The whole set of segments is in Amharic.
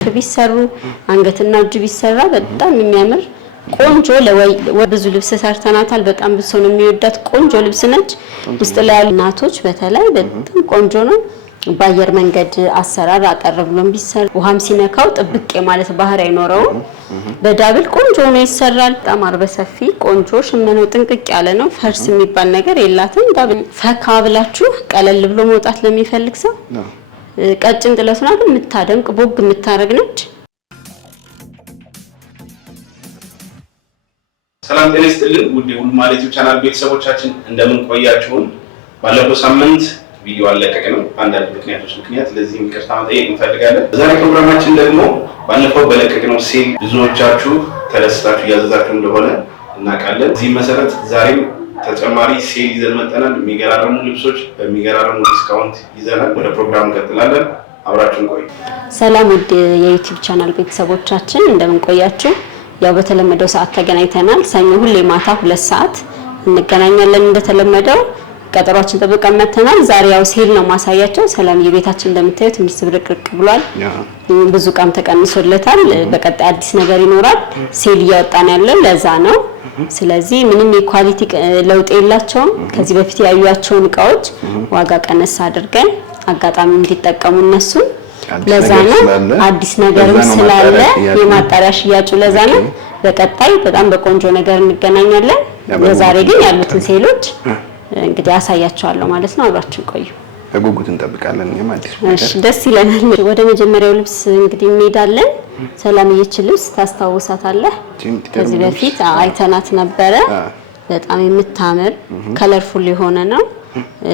ቢሰሩ አንገትና እጅ ቢሰራ በጣም የሚያምር ቆንጆ ለብዙ ልብስ ሰርተናታል። በጣም ብዙ ሰው የሚወዳት ቆንጆ ልብስ ነች። ውስጥ ላይ ያሉ እናቶች በተለይ በጣም ቆንጆ ነው። ባየር መንገድ አሰራር አጠር ብሎም ቢሰራ ውሃም ሲነካው ጥብቅ ማለት ባህር አይኖረውም። በዳብል ቆንጆ ነው ይሰራል። በጣም አርበ ሰፊ ቆንጆ ሽመናው ጥንቅቅ ያለ ነው። ፈርስ የሚባል ነገር የላትም። ዳብል ፈካ ብላችሁ ቀለል ብሎ መውጣት ለሚፈልግ ሰው ቀጭን ጥለቱና ግን የምታደምቅ ቦግ የምታረግ ነች። ሰላም ጤና ይስጥልን ውድ የሁሉማለት ቻናል ቤተሰቦቻችን እንደምን ቆያችሁን? ባለፈው ሳምንት ቪዲዮ አለቀቅንም አንዳንድ ምክንያት ለዚህ ይቅርታ መጠየቅ እንፈልጋለን። ዛሬ ፕሮግራማችን ደግሞ ባለፈው በለቀቅነው ሴል ብዙዎቻችሁ ተደስታችሁ ያዘዛችሁ እንደሆነ እናውቃለን። እዚህ መሰረት ዛሬም ተጨማሪ ሴል ይዘን መጥተናል። የሚገራረሙ ልብሶች በሚገራረሙ ዲስካውንት ይዘናል። ወደ ፕሮግራሙ እንቀጥላለን። አብራችሁን ቆዩ። ሰላም ውድ የዩቲዩብ ቻናል ቤተሰቦቻችን እንደምን ቆያችሁ? ያው በተለመደው ሰዓት ተገናኝተናል። ሰኞ ሁሌ ማታ 2 ሰዓት እንገናኛለን። እንደተለመደው ቀጠሯችን ተጠብቀን መጥተናል። ዛሬ ያው ሴል ነው ማሳያቸው። ሰላም የቤታችን እንደምታዩት ትንሽ ዝብርቅርቅ ብሏል። ብዙ ቃም ተቀንሶለታል። በቀጣይ አዲስ ነገር ይኖራል። ሴል እያወጣን ያለው ለዛ ነው። ስለዚህ ምንም የኳሊቲ ለውጥ የላቸውም። ከዚህ በፊት ያዩዋቸውን እቃዎች ዋጋ ቀነስ አድርገን አጋጣሚ እንዲጠቀሙ እነሱ ለዛ ነው። አዲስ ነገርም ስላለ የማጣሪያ ሽያጩ ለዛ ነው። በቀጣይ በጣም በቆንጆ ነገር እንገናኛለን። ለዛሬ ግን ያሉትን ሴሎች እንግዲህ አሳያቸዋለሁ ማለት ነው። አብራችሁ ቆዩ። በጉጉት እንጠብቃለን። የማዲስ ነገር እሺ፣ ደስ ይለናል። ወደ መጀመሪያው ልብስ እንግዲህ እንሄዳለን። ሰላምዬች ልብስ ታስታውሳታለህ? ከዚህ በፊት አይተናት ነበረ። በጣም የምታምር ከለርፉል የሆነ ነው።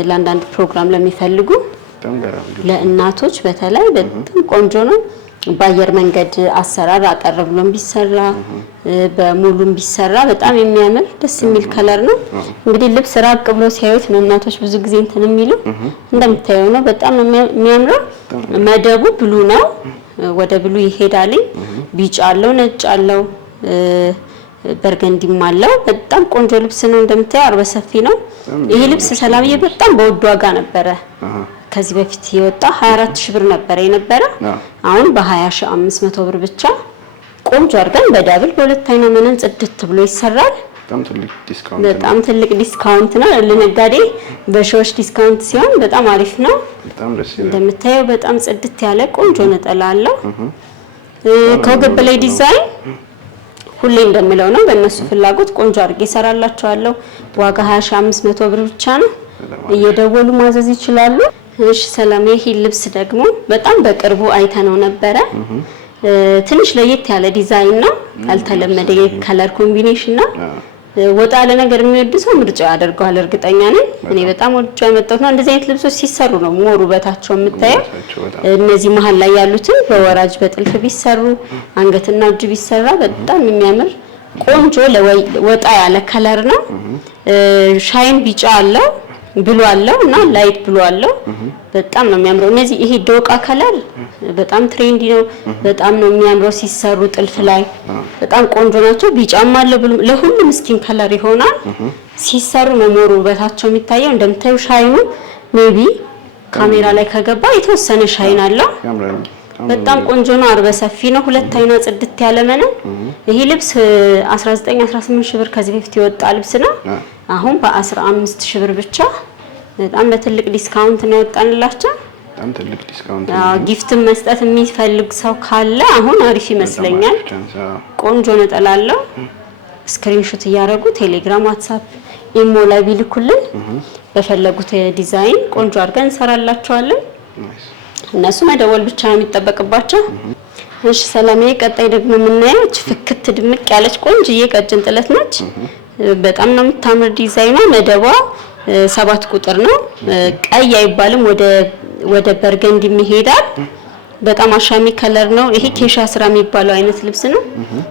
ለአንዳንድ ፕሮግራም ለሚፈልጉ ለእናቶች በተለይ በጣም ቆንጆ ነው። ባየር መንገድ አሰራር አጠር ብሎም ቢሰራ በሙሉም ቢሰራ በጣም የሚያምር ደስ የሚል ከለር ነው። እንግዲህ ልብስ ራቅ ብሎ ሲያዩት ነው እናቶች ብዙ ጊዜ እንትን የሚሉ። እንደምታየው ነው። በጣም የሚያምረው መደቡ ብሉ ነው። ወደ ብሉ ይሄዳል። ቢጫ አለው፣ ነጭ አለው፣ በርገንዲም አለው። በጣም ቆንጆ ልብስ ነው። እንደምታየው አርበ ሰፊ ነው። ይሄ ልብስ ሰላምዬ በጣም በውድ ዋጋ ነበረ ከዚህ በፊት የወጣ 24000 ብር ነበር የነበረ። አሁን በ20500 ብር ብቻ ቆንጆ አድርገን በዳብል በሁለት አይና መነን ጽድት ብሎ ይሰራል። በጣም ትልቅ ዲስካውንት ነው። ለነጋዴ በሾሽ ዲስካውንት ሲሆን በጣም አሪፍ ነው። እንደምታየው በጣም ጽድት ያለ ቆንጆ ነጠላ አለው። ከወገብ ላይ ዲዛይን ሁሌ እንደምለው ነው። በእነሱ ፍላጎት ቆንጆ አድርጌ እሰራላቸዋለሁ። ዋጋ 20500 ብር ብቻ ነው። እየደወሉ ማዘዝ ይችላሉ። እሺ ሰላም፣ ይሄ ልብስ ደግሞ በጣም በቅርቡ አይተነው ነበረ። ትንሽ ለየት ያለ ዲዛይን ነው። ያልተለመደ የከለር ኮምቢኔሽን ነው። ወጣ ያለ ነገር የሚወድ ሰው ምርጫው ያደርገዋል። እርግጠኛ ነኝ። እኔ በጣም ወድጄ ያመጣሁት ነው። እንደዚህ አይነት ልብሶች ሲሰሩ ነው ሞር ውበታቸው የምታየው። እነዚህ መሀል ላይ ያሉትን በወራጅ በጥልፍ ቢሰሩ አንገትና እጅ ቢሰራ በጣም የሚያምር ቆንጆ ወጣ ያለ ከለር ነው። ሻይን ቢጫ አለው፣ ብሉ አለው እና ላይት ብሉ አለው። በጣም ነው የሚያምረው። እነዚህ ይሄ ዶቃ ከለር በጣም ትሬንዲ ነው። በጣም ነው የሚያምረው ሲሰሩ ጥልፍ ላይ በጣም ቆንጆ ናቸው። ቢጫም አለው፣ ለሁሉም ስኪን ከለር ይሆናል። ሲሰሩ ነው ሞር ውበታቸው የሚታየው። እንደምታዩ ሻይኑ ሜቢ ካሜራ ላይ ከገባ የተወሰነ ሻይን አለው። በጣም ቆንጆ ነው። አርበ ሰፊ ነው። ሁለት አይና ጽድት ያለ መነን። ይሄ ልብስ 18 ብር ከዚህ በፊት የወጣ ልብስ ነው። አሁን በ15000 ብር ብቻ በጣም በትልቅ ዲስካውንት ነው ያወጣንላችሁ። በጣም ትልቅ ዲስካውንት ነው። ጊፍት መስጠት የሚፈልግ ሰው ካለ አሁን አሪፍ ይመስለኛል። ቆንጆ ነጠላ አለው። ስክሪንሾት እያደረጉ ቴሌግራም፣ ዋትስአፕ፣ ኢሞ ላይ ቢልኩልን በፈለጉት ዲዛይን ቆንጆ አድርገን እንሰራላችኋለን። እነሱ መደወል ብቻ ነው የሚጠበቅባቸው። እሺ ሰላም፣ ቀጣይ ደግሞ የምናየው ፍክት ድምቅ ያለች ቆንጆዬ ቀጭን ጥለት ነች። በጣም ነው የምታምር ዲዛይኗ። መደቧ 7 ቁጥር ነው። ቀይ አይባልም፣ ወደ በርገንዲ ይሄዳል። በጣም አሻሚ ከለር ነው። ይሄ ኬሻ ስራ የሚባለው አይነት ልብስ ነው።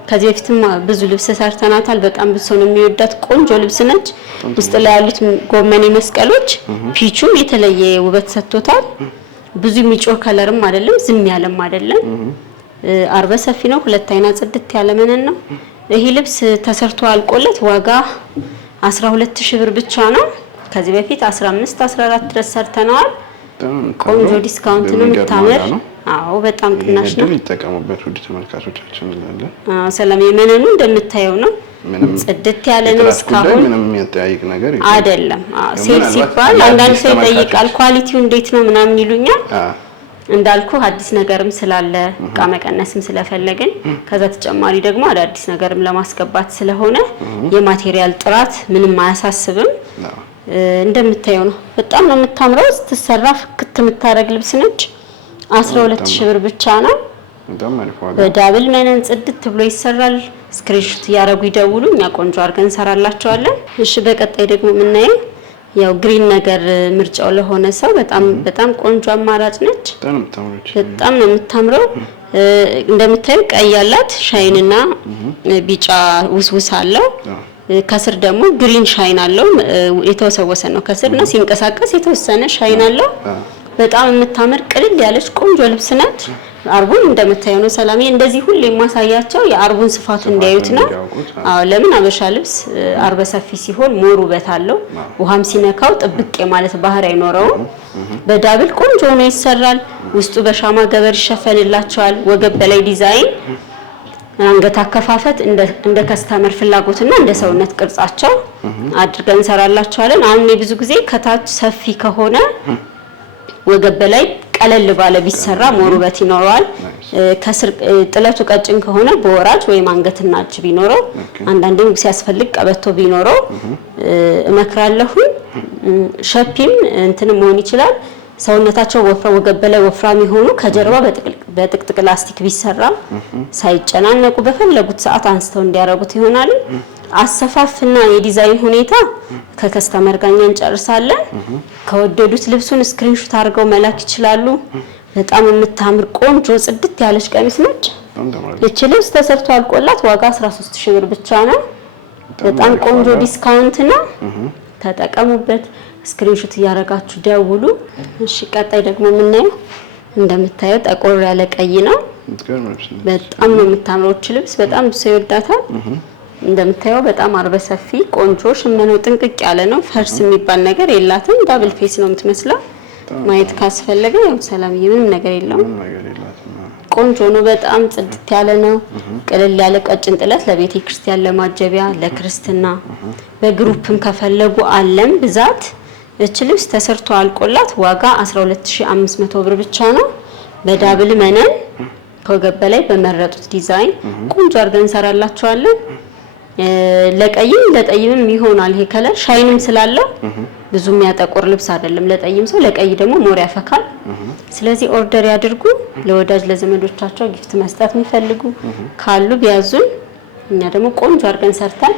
ከዚህ በፊትም ብዙ ልብስ ሰርተናታል። በጣም ብዙ ሰው ነው የሚወዳት ቆንጆ ልብስ ነች። ውስጥ ላይ ያሉት ጎመኔ መስቀሎች ፒቹም የተለየ ውበት ሰጥቶታል። ብዙ የሚጮህ ከለርም አይደለም፣ ዝም ያለም አይደለም። አርበ ሰፊ ነው። ሁለት አይና ጽድት ያለ መነን ነው። ይሄ ልብስ ተሰርቶ አልቆለት ዋጋ 12000 ብር ብቻ ነው። ከዚህ በፊት 15 14 ድረስ ሰርተናል። ቆንጆ ዲስካውንት ነው። የምታምር አዎ በጣም ቅናሽ ነው። ይጠቀሙበት ውድ ተመልካቾቻችን እንላለን። ሰላም የመነኑ እንደምታየው ነው። ጽድት ያለ ነው። እስካሁን ምንም የሚያጠያይቅ ነገር አይደለም። ሴል ሲባል አንዳንድ ሰው ይጠይቃል ኳሊቲው እንዴት ነው ምናምን ይሉኛል። እንዳልኩ አዲስ ነገርም ስላለ እቃ መቀነስም ስለፈለግን ከዛ ተጨማሪ ደግሞ አዳዲስ ነገርም ለማስገባት ስለሆነ የማቴሪያል ጥራት ምንም አያሳስብም። እንደምታየው ነው። በጣም ነው የምታምረው። ስትሰራ ፍክት የምታረግ ልብስ ነች። 12000 ብር ብቻ ነው። በዳብል መነን ጽድት ብሎ ይሰራል። ስክሪንሾት ያረጉ ይደውሉ፣ እኛ ቆንጆ አድርገን እንሰራላቸዋለን። እሺ በቀጣይ ደግሞ የምናየው ያው ግሪን ነገር ምርጫው ለሆነ ሰው በጣም ቆንጆ አማራጭ ነች። በጣም ነው የምታምረው። እንደምታዩ ቀይ ያላት ሻይንና ቢጫ ውስውስ አለው። ከስር ደግሞ ግሪን ሻይን አለው። የተወሰወሰ ነው ከስርና ሲንቀሳቀስ የተወሰነ ሻይን አለው። በጣም የምታምር ቅልል ያለች ቆንጆ ልብስ ነች። አርቡን እንደምታዩ ነው ሰላሜ። እንደዚህ ሁሌ የማሳያቸው የአርቡን ስፋት እንዲያዩት ነው። ለምን አበሻ ልብስ አርበ ሰፊ ሲሆን ሞር ውበት አለው። ውሃም ሲነካው ጥብቅ የማለት ባህሪ አይኖረውም። በዳብል ቆንጆ ሆኖ ይሰራል። ውስጡ በሻማ ገበር ይሸፈንላቸዋል። ወገብ በላይ ዲዛይን፣ አንገት አከፋፈት እንደ ከስተመር ፍላጎትና እንደ ሰውነት ቅርጻቸው አድርገን እንሰራላቸዋለን። አሁን ብዙ ጊዜ ከታች ሰፊ ከሆነ ወገብ በላይ ቀለል ባለ ቢሰራ ሞር ውበት ይኖረዋል። ከስር ጥለቱ ቀጭን ከሆነ በወራጅ ወይም አንገትና እጅ ቢኖረው፣ አንዳንዴም ሲያስፈልግ ቀበቶ ቢኖረው እመክራለሁ። ሸፒም እንትን መሆን ይችላል። ሰውነታቸው ወገብ በላይ ወፍራም የሆኑ ከጀርባ በጥቅጥቅ ላስቲክ ቢሰራ ሳይጨናነቁ በፈለጉት ሰዓት አንስተው እንዲያረጉት ይሆናል። አሰፋፍና የዲዛይን ሁኔታ ከከስተመር ጋር እንጨርሳለን። ከወደዱት ልብሱን ስክሪንሾት አድርገው መላክ ይችላሉ። በጣም የምታምር ቆንጆ ጽድት ያለች ቀሚስ ነች። እቺ ልብስ ተሰርቶ አልቆላት ዋጋ 13000 ብር ብቻ ነው። በጣም ቆንጆ ዲስካውንት ነው። ተጠቀሙበት። ስክሪንሾት እያረጋችሁ ደውሉ። እሺ ቀጣይ ደግሞ የምናየው እንደምታየው ጠቆር ያለ ቀይ ነው። በጣም ነው የምታምረው እቺ ልብስ። በጣም ሰው ይወዳታል። እንደምታየው በጣም አርበ ሰፊ ቆንጆ ሽመናው ጥንቅቅ ያለ ነው። ፈርስ የሚባል ነገር የላትም። ዳብል ፌስ ነው የምትመስለው። ማየት ካስፈለገ ያው ሰላምዬ ምንም ነገር የለውም። ቆንጆ ነው። በጣም ጽድት ያለ ነው። ቅልል ያለ ቀጭን ጥለት ለቤተ ክርስቲያን ለማጀቢያ ለክርስትና በግሩፕም ከፈለጉ አለም ብዛት። እቺ ልብስ ተሰርቶ አልቆላት ዋጋ 12500 ብር ብቻ ነው። በዳብል መነን ከወገብ በላይ በመረጡት ዲዛይን ቆንጆ አድርገን እንሰራላችኋለን። ለቀይም ለጠይምም ይሆናል። ይሄ ከለር ሻይንም ስላለው ብዙ የሚያጠቁር ልብስ አይደለም ለጠይም ሰው፣ ለቀይ ደግሞ ሞር ያፈካል። ስለዚህ ኦርደር ያድርጉ። ለወዳጅ ለዘመዶቻቸው ጊፍት መስጠት የሚፈልጉ ካሉ ቢያዙን፣ እኛ ደግሞ ቆንጆ አድርገን ሰርተን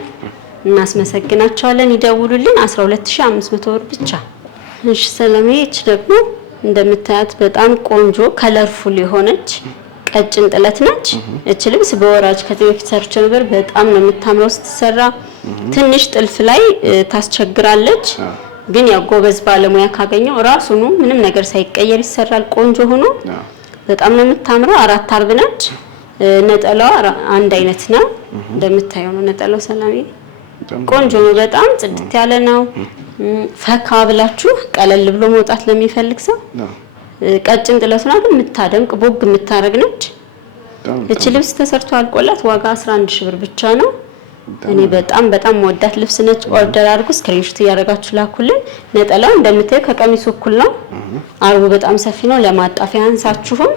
እናስመሰግናቸዋለን። ይደውሉልን። 12500 ብር ብቻ። እሺ ሰላም። እቺ ደግሞ እንደምታያት በጣም ቆንጆ ከለርፉል የሆነች ቀጭን ጥለት ነች። እቺ ልብስ በወራጅ ከዚህ በፊት ሰርቼ ነበር። በጣም ነው የምታምረው ስትሰራ። ትንሽ ጥልፍ ላይ ታስቸግራለች፣ ግን ያው ጎበዝ ባለሙያ ካገኘው ራሱኑ ምንም ነገር ሳይቀየር ይሰራል ቆንጆ ሆኖ። በጣም ነው የምታምረው። 4 አርብ ነች። ነጠላዋ አንድ አይነት ነው። እንደምታየው ነው ነጠላው ሰላሜ። ቆንጆ ነው። በጣም ጽድት ያለ ነው። ፈካ ብላችሁ ቀለል ብሎ መውጣት ለሚፈልግ ሰው ቀጭን ጥለቱና ግን የምታደምቅ ቦግ የምታረግ ነች። እቺ ልብስ ተሰርቶ አልቆላት ዋጋ 11000 ብር ብቻ ነው። እኔ በጣም ወዳት ልብስ ነች። ኦርደር አድርጉ። ስክሪንሾት እያደረጋችሁ ላኩልን። ነጠላው እንደምታዩ ከቀሚሱ እኩል ነው። አርቡ በጣም ሰፊ ነው። ለማጣፊያ አንሳችሁም።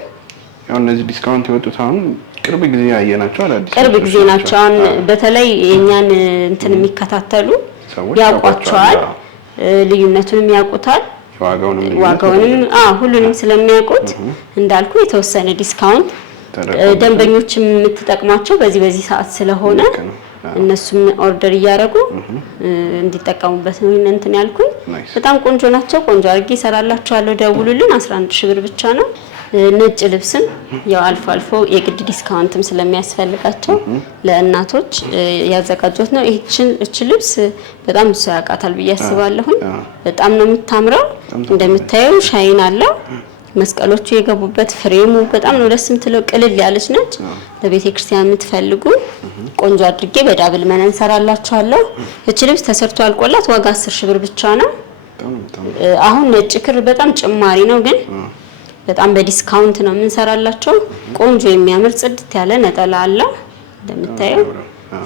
ያው እነዚህ ዲስካውንት የወጡት አሁን ቅርብ ጊዜ ያየናቸው አላዲስ ቅርብ ጊዜ ናቸው። አሁን በተለይ የኛን እንትን የሚከታተሉ ያውቋቸዋል፣ ልዩነቱንም ያውቁታል። ዋጋውንም ሁሉንም ስለሚያውቁት እንዳልኩ የተወሰነ ዲስካውንት ደንበኞችም የምትጠቅማቸው በዚህ ሰዓት ስለሆነ እነሱም ኦርደር እያደረጉ እንዲጠቀሙበት ነው እንትን ያልኩኝ። በጣም ቆንጆ ናቸው። ቆንጆ አድርጌ እሰራላችኋለሁ። ደውሉልን። 11000 ብር ብቻ ነው። ነጭ ልብስም ያው አልፎ የግድ ዲስካውንትም ስለሚያስፈልጋቸው ለእናቶች ያዘጋጁት ነው። እቺ ልብስ በጣም ብዙ ያውቃታል ብዬ አስባለሁ። በጣም ነው የምታምረው። እንደምታዩ ሻይን አለው። መስቀሎቹ የገቡበት ፍሬሙ በጣም ነው ደስ የምትለው። ቅልል ያለች ነች። ለቤተ ክርስቲያን የምትፈልጉ ቆንጆ አድርጌ በዳብል መነን ሰራላችኋለሁ። እቺ ልብስ ተሰርቶ አልቆላት ዋጋ 10000 ብር ብቻ ነው። አሁን ነጭ ክር በጣም ጭማሪ ነው፣ ግን በጣም በዲስካውንት ነው የምንሰራላቸው። ቆንጆ የሚያምር ጽድት ያለ ነጠላ አለ። እንደምታየው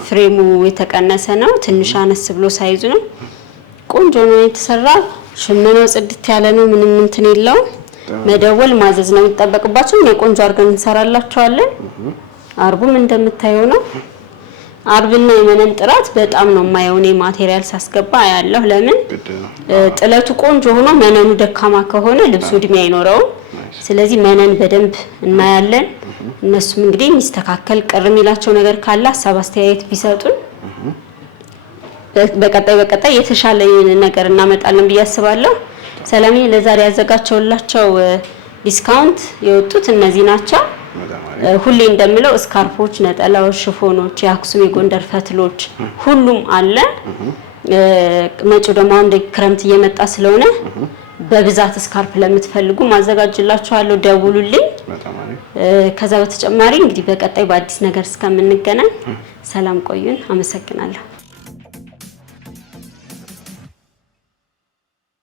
ፍሬሙ የተቀነሰ ነው። ትንሽ አነስ ብሎ ሳይዙ ነው። ቆንጆ ነው የተሰራ። ሽመናው ጽድት ያለ ነው። ምንም እንትን የለው። መደወል ማዘዝ ነው የሚጠበቅባቸው። የቆንጆ አድርገን እንሰራላቸዋለን። አርቡም እንደምታየው ነው። አርብና የመነን ጥራት በጣም ነው የማየው እኔ ማቴሪያል ሳስገባ ያለው። ለምን ጥለቱ ቆንጆ ሆኖ መነኑ ደካማ ከሆነ ልብሱ እድሜ አይኖረውም። ስለዚህ መነን በደንብ እናያለን። እነሱም እንግዲህ የሚስተካከል ቅር የሚላቸው ነገር ካለ ሀሳብ አስተያየት ቢሰጡን በቀጣይ የተሻለ ነገር እናመጣለን ብዬ አስባለሁ። ሰላም ለዛሬ ያዘጋጀውላቸው ዲስካውንት የወጡት እነዚህ ናቸው። ሁሌ እንደምለው ስካርፎች፣ ነጠላዎች፣ ሽፎኖች፣ የአክሱም የጎንደር ፈትሎች ሁሉም አለ። መጪው ደግሞ እንደ ክረምት እየመጣ ስለሆነ በብዛት ስካርፕ ለምትፈልጉ ማዘጋጅላችኋለሁ፣ ደውሉልኝ። ከዛ በተጨማሪ እንግዲህ በቀጣይ በአዲስ ነገር እስከምንገናኝ ሰላም ቆዩን። አመሰግናለሁ።